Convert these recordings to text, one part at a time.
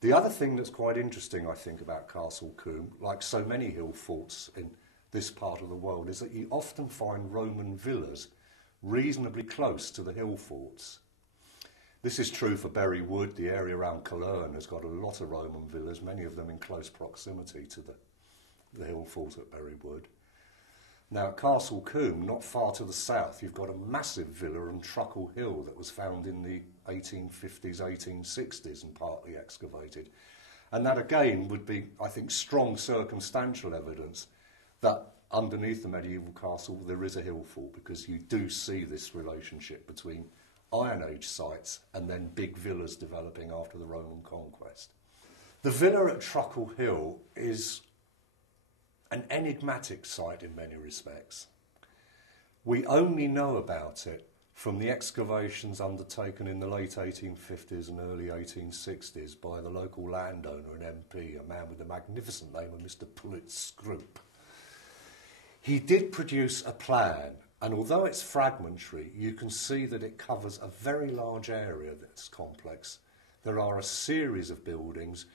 The other thing that's quite interesting, I think, about Castle Combe, like so many hill forts in this part of the world, is that you often find Roman villas reasonably close to the hill forts. This is true for Bury Wood. The area around Cologne has got a lot of Roman villas, many of them in close proximity to the hill fort at Bury Wood. Now at Castle Combe, not far to the south, you've got a massive villa on Truckle Hill that was found in the 1850s, 1860s and partly excavated. And that again would be, I think, strong circumstantial evidence that underneath the medieval castle there is a hill fort, because you do see this relationship between Iron Age sites and then big villas developing after the Roman conquest. The villa at Truckle Hill is an enigmatic site in many respects. We only know about it from the excavations undertaken in the late 1850s and early 1860s by the local landowner and MP, a man with the magnificent name of Mr. Pullet Scroop. He did produce a plan, and although it's fragmentary, you can see that it covers a very large area that's complex. There are a series of buildings.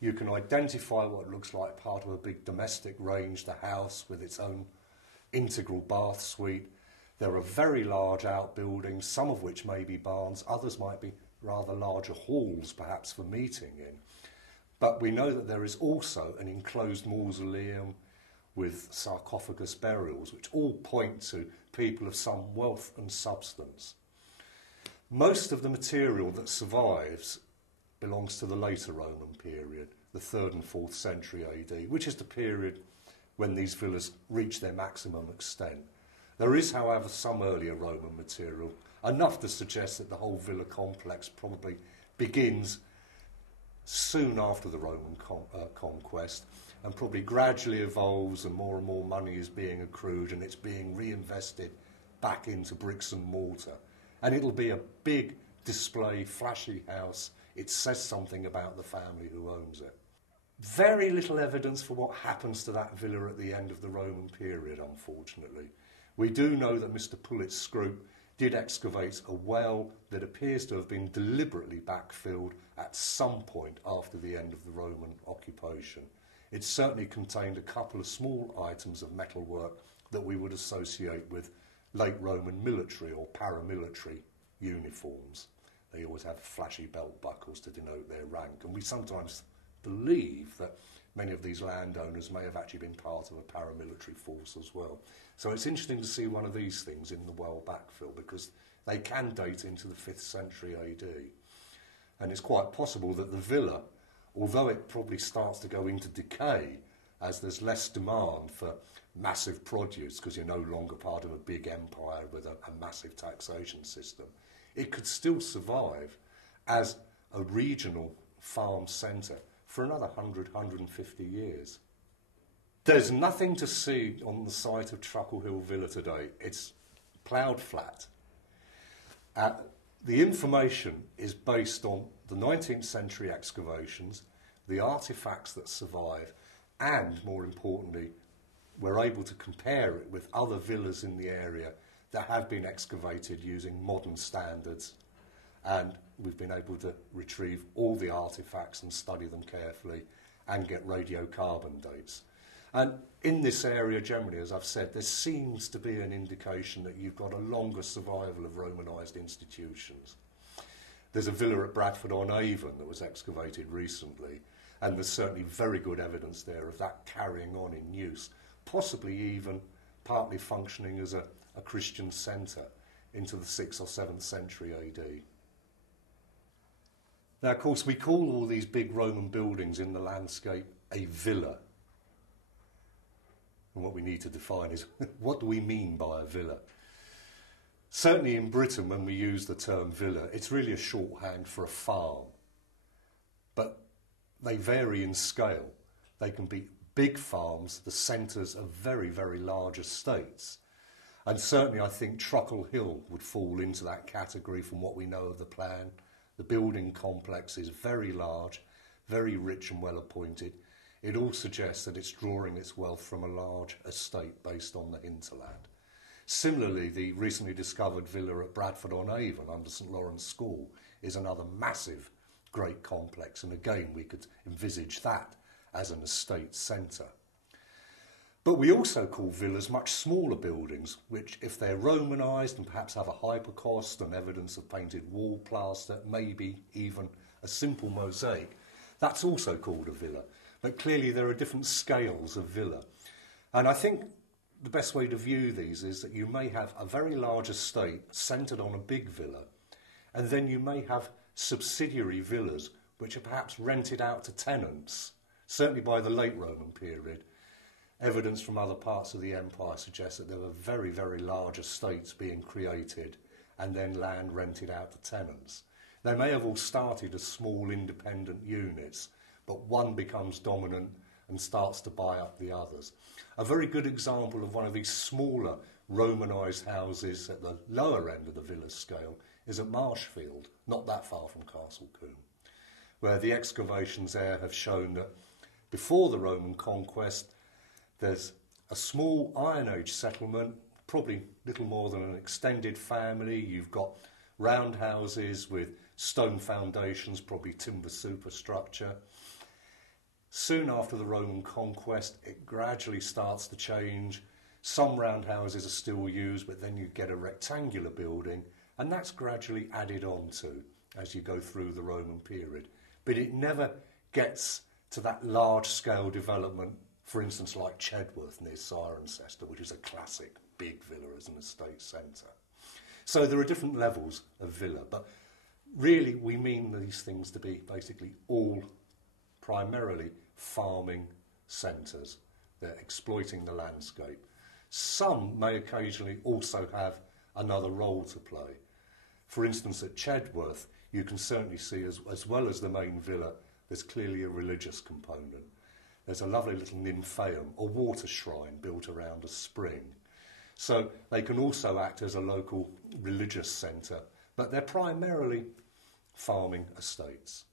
You can identify what looks like part of a big domestic range, the house with its own integral bath suite. There are very large outbuildings, some of which may be barns, others might be rather larger halls, perhaps for meeting in. But we know that there is also an enclosed mausoleum with sarcophagus burials, which all point to people of some wealth and substance. Most of the material that survives belongs to the later Roman period, the 3rd and 4th century AD, which is the period when these villas reach their maximum extent. There is, however, some earlier Roman material, enough to suggest that the whole villa complex probably begins soon after the Roman conquest, and probably gradually evolves, and more money is being accrued and it's being reinvested back into bricks and mortar. And it'll be a big display, flashy house. It says something about the family who owns it. Very little evidence for what happens to that villa at the end of the Roman period, unfortunately. We do know that Mr. Pullet Scroop did excavate a well that appears to have been deliberately backfilled at some point after the end of the Roman occupation. It certainly contained a couple of small items of metalwork that we would associate with late Roman military or paramilitary uniforms. They always have flashy belt buckles to denote their rank, and we sometimes believe that many of these landowners may have actually been part of a paramilitary force as well. So it's interesting to see one of these things in the well backfill, because they can date into the 5th century AD. And it's quite possible that the villa, although it probably starts to go into decay as there's less demand for massive produce because you're no longer part of a big empire with a massive taxation system, it could still survive as a regional farm centre for another 100, 150 years. There's nothing to see on the site of Truckle Hill Villa today. It's ploughed flat. The information is based on the 19th century excavations, the artefacts that survive, and more importantly, we're able to compare it with other villas in the area that have been excavated using modern standards, and we've been able to retrieve all the artefacts and study them carefully and get radiocarbon dates. And in this area generally, as I've said, there seems to be an indication that you've got a longer survival of Romanised institutions. There's a villa at Bradford-on-Avon that was excavated recently, and there's certainly very good evidence there of that carrying on in use, possibly even partly functioning as a Christian centre into the 6th or 7th century AD. Now, of course, we call all these big Roman buildings in the landscape a villa. And what we need to define is, what do we mean by a villa? Certainly in Britain, when we use the term villa, it's really a shorthand for a farm. But they vary in scale. They can be big farms, the centres of very, very large estates. And certainly I think Truckle Hill would fall into that category from what we know of the plan. The building complex is very large, very rich and well appointed. It all suggests that it's drawing its wealth from a large estate based on the hinterland. Similarly, the recently discovered villa at Bradford-on-Avon under St Lawrence School is another massive great complex, and again we could envisage that as an estate centre. But we also call villas much smaller buildings, which, if they're Romanised and perhaps have a hypercost and evidence of painted wall plaster, maybe even a simple mosaic, that's also called a villa. But clearly there are different scales of villa. And I think the best way to view these is that you may have a very large estate centred on a big villa, and then you may have subsidiary villas which are perhaps rented out to tenants, certainly by the late Roman period. Evidence from other parts of the empire suggests that there were very, very large estates being created and then land rented out to tenants. They may have all started as small independent units, but one becomes dominant and starts to buy up the others. A very good example of one of these smaller Romanised houses at the lower end of the villa scale is at Marshfield, not that far from Castle Combe, where the excavations there have shown that before the Roman conquest, there's a small Iron Age settlement, probably little more than an extended family. You've got round houses with stone foundations, probably timber superstructure. Soon after the Roman conquest, it gradually starts to change. Some round houses are still used, but then you get a rectangular building, and that's gradually added on to as you go through the Roman period. But it never gets to that large-scale development, for instance, like Chedworth near Cirencester, which is a classic big villa as an estate centre. So there are different levels of villa, but really we mean these things to be basically all primarily farming centres. They're exploiting the landscape. Some may occasionally also have another role to play. For instance, at Chedworth, you can certainly see, as well as the main villa, there's clearly a religious component. There's a lovely little nymphaeum, a water shrine built around a spring. So they can also act as a local religious centre, but they're primarily farming estates.